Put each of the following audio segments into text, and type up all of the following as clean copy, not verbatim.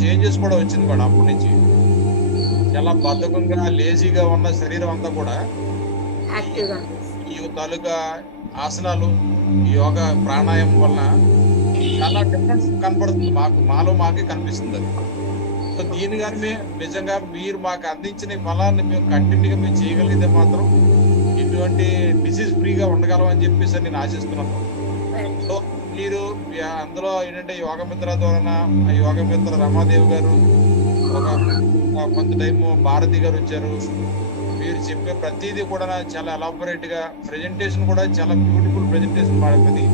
Changes కూడా వచ్చింది madam. అప్పటి నుంచి చాలా బద్ధకంగా లేజీగా ఉన్న శరీరం అంతా కూడా ఈ తాలూకా ఆసనాలు, ఈ యోగా ప్రాణాయామం వలన చాలా డిఫరెన్స్ కనపడుతుంది మాలో మాకే కనిపిస్తుంది అది. సో దీని కానీ నిజంగా మీరు మాకు అందించిన ఫలాన్ని మేము కంటిన్యూగా మేము చేయగలిగితే మాత్రం ఇటువంటి డిసీజ్ ఫ్రీగా ఉండగలం అని చెప్పేసి నేను ఆశిస్తున్నాను. సో మీరు అందులో ఏంటంటే యోగ మిత్ర ద్వారా యోగ మిత్ర రమాదేవి గారు, కొంత టైము భారతి గారు వచ్చారు. మీరు చెప్పే ప్రతిదీ కూడా చాలా ఎలాబొరేట్ గా ప్రెజెంటేషన్ కూడా చాలా బ్యూటిఫుల్ ప్రెజెంటేషన్ మాడింది.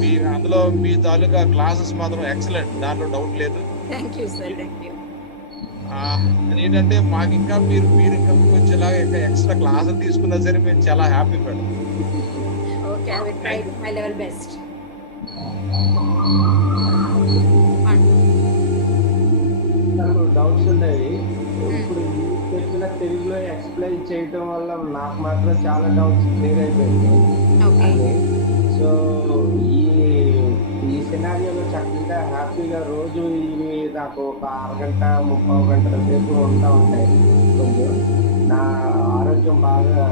మీ అందులో మీ తాలూకా క్లాసెస్ మాత్రం ఎక్సలెంట్, దాంట్లో డౌట్ లేదు. ఏంటంటే మాకు ఇంకా మీరు ఇంకా కొంచెంలాగా ఇంకా ఎక్స్ట్రా క్లాసులు తీసుకున్నా సరే మేము చాలా హ్యాపీ మేడం. నాకు డౌట్స్ ఉన్నాయి. ఇప్పుడు చెప్పిన తెలుగులో ఎక్స్ప్లెయిన్ చేయటం వల్ల నాకు మాత్రం చాలా డౌట్స్ క్లియర్ అయిపోయింది. సో ఈ సినారియోలో చక్కగా హ్యాపీగా రోజు ఇవి నాకు ఒక అరగంట 30 గంటల సేపు ఉంటాయి. కొంచెం నా ఆరోగ్యం బాగా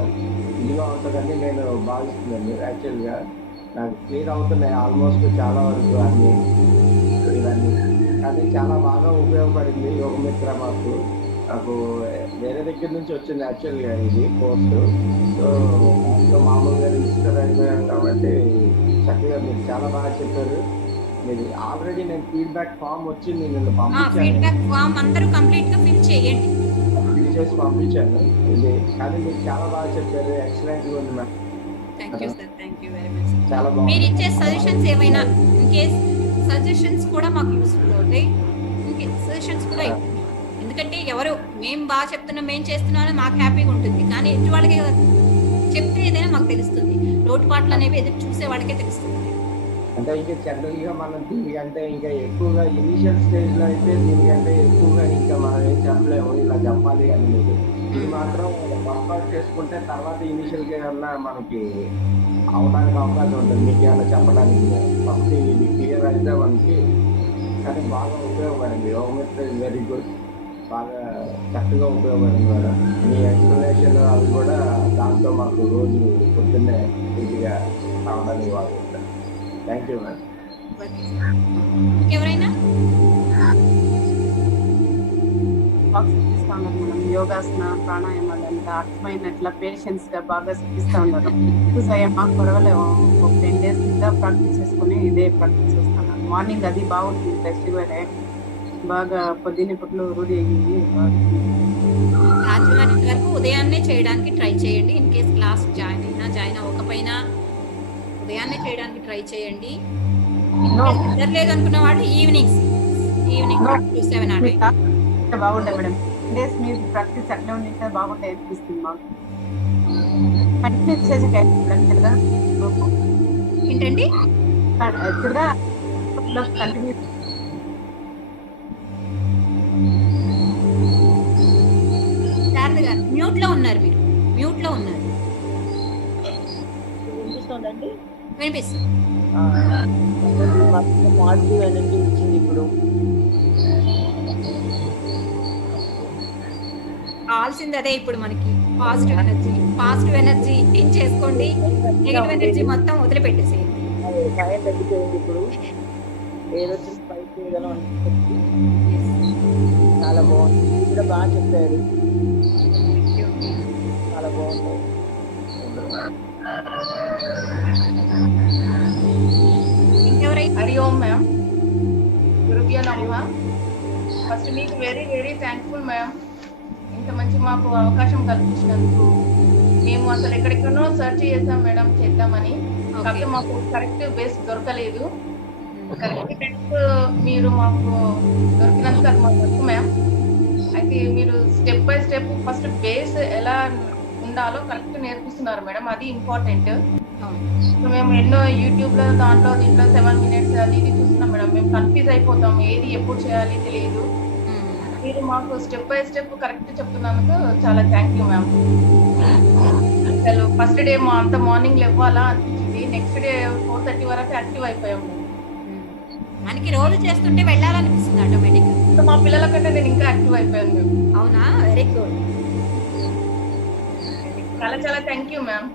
ఇదిగా ఉంటుందని నేను భావిస్తున్నాను. యాక్చువల్గా నాకు క్లియర్ అవుతున్నాయి ఆల్మోస్ట్ చాలా వరకు అన్నీ ఇవన్నీ. అది చాలా బాగా ఉపయోగపడింది యోగమిత్ర నాకు వేరే దగ్గర నుంచి వచ్చింది యాక్చువల్గా ఇది కోర్సు. సో మామూలుగా రిజిస్టర్ అయిపోయాను కాబట్టి చక్కగా మీరు చాలా బాగా చెప్పారు. మీరు ఆల్రెడీ నేను ఫీడ్బ్యాక్ ఫామ్ వచ్చి నేను ఫిల్ చేసి పంపించాను ఇది. కానీ మీరు చాలా బాగా చెప్పారు, ఎక్సలెంట్ గా ఉంది మ్యామ్. చాలా బాగుంది. మీరు ఇచ్చే సజెషన్స్ ఏమైనా ఇన్ కేస్ సజెషన్స్ కూడా మాకు యూస్ఫుల్ అవుతాయి. సజెషన్స్ కూడా ఎందుకంటే ఎవరు మేము బాగా చెప్తున్నాం, మేము చేస్తున్నామని మాకు హ్యాపీగా ఉంటుంది. కానీ ఎదుటి వాళ్ళకి చెప్తే ఏదైనా మాకు తెలుస్తుంది. లోటుపాట్లు అనేవి ఎదురు చూసే వాళ్ళకే తెలుస్తుంది. అంటే ఇంకా జనరల్గా మనం దీనికంటే ఇంకా ఎక్కువగా ఇనిషియల్ స్టేజ్లో అయితే దీనికంటే ఎక్కువగా ఇంకా మనం ఏం చెప్పలేము, ఇలా చెప్పాలి అని లేదు. ఇది మాత్రం వర్కౌట్ చేసుకుంటే తర్వాత ఇనిషియల్గా ఏమన్నా మనకి అవడానికి అవకాశం ఉంటుంది. మీకు ఏమైనా చెప్పడానికి ఫస్ట్ ఇది క్లియర్ అయితే మనకి. కానీ బాగా ఉపయోగపడింది. యోగమిత్ర ఇస్ వెరీ గుడ్, బాగా చక్కగా ఉపయోగపడింది మేడం. మీ ఎక్స్ప్లెనేషన్ అవి కూడా దాంతో మాకు రోజు పొద్దున్నే ఈజీగా రావడానికి బాగుంటుంది. Thank you madam. ఎవరైనా చూపిస్తా ఉన్నారు మనం యోగాసన ప్రాణాయామాలు అంతా అర్థమైనట్లా పేషెన్స్ గా బాగా చూపిస్తా ఉన్నారు. మాకు పర్వాలేదు, ఒక 10 days కింద ప్రాక్టీస్ చేసుకుని ఇదే ప్రాక్టీస్ చేస్తున్నాను. మార్నింగ్ అది బాగుంటుంది, ఫెస్టివల్ బాగా పొద్దున్నప్పట్లో రూఢి అయ్యింది. రాత్రి వరకు ఉదయాన్నే చేయడానికి ట్రై చేయండి. ఇన్ కేస్ క్లాస్ జాయిన్ అవ్వకపోయినా ఉదయాన్నే చేయడానికి ట్రై చేయండి. కుదరలేదు అనుకున్న వాళ్ళు ఈవినింగ్ 7 బాగుంటాయి మేడం. డేస్ మీరు ప్రాక్టీస్ అట్లా ఉంటే బాగుంటాయి అనిపిస్తుంది మాకు. కంటిన్యూ చేసి ఏంటండి కంటిన్యూ శారద గారు మ్యూట్ లో ఉన్నారు. మీరు మ్యూట్ లో ఉన్నారు. వినిపిస్తుందండి? వినిపిస్తుంది. పాజిటివ్ ఎనర్జీ వచ్చింది. ఇప్పుడు కావాల్సింది అదే. ఇప్పుడు మనకి పాజిటివ్ ఎనర్జీ ఏం చేసుకోండి, నెగిటివ్ ఎనర్జీ మొత్తం వదిలిపెట్టేసేయండి. భయం తగ్గిపోయింది. ఇప్పుడు ఏదో ఫైట్ చేయగలం అనిపిస్తుంది. చాలా బాగుంది. కూడా బాగా చెప్పారు, చాలా బాగుంటుంది. హరి ఓం మ్యామ్. గురుభ్యో నమః. ఫస్ట్ మీకు వెరీ వెరీ థ్యాంక్ఫుల్ మ్యామ్, ఇంత మంచి మాకు అవకాశం కల్పించినందుకు. మేము అసలు ఎక్కడెక్కడో సెర్చ్ చేసాం మేడం చేద్దామని, కాకపోతే మాకు కరెక్ట్ బేస్ దొరకలేదు. కరెక్ట్ టైప్ మీరు మాకు దొరికినందుకు అది మాకు వర్క్ మ్యామ్. అయితే మీరు step by step first base ఎలా ఉండాలో కరెక్ట్ నేర్పిస్తున్నారు మేడం, అది ఇంపార్టెంట్. మేము ఎన్నో యూట్యూబ్లో దీంట్లో 7 minutes అది ఇది చూస్తున్నాం మేడం. మేము కన్ఫ్యూజ్ అయిపోతాం, ఏది ఎప్పుడు చేయాలి తెలియదు. మీరు మాకు స్టెప్ బై స్టెప్ కరెక్ట్ చెప్తున్నందుకు చాలా థ్యాంక్ యూ మ్యామ్. అసలు ఫస్ట్ డే అంత మార్నింగ్ ఇవ్వాలా అనిపించింది. నెక్స్ట్ డే 4:30 వరకు యాక్టివ్ అయిపోయాం. మనకి రోజు చేస్తుంటే వెళ్ళాలనిపిస్తుంది ఆటోమేటిక్. ఇంకా మా పిల్లల కంటే నేను ఇంకా యాక్టివ్ అయిపోయాను మ్యామ్. అవునా, వెరీ గుడ్. చాలా చాలా థ్యాంక్ యూ మ్యామ్.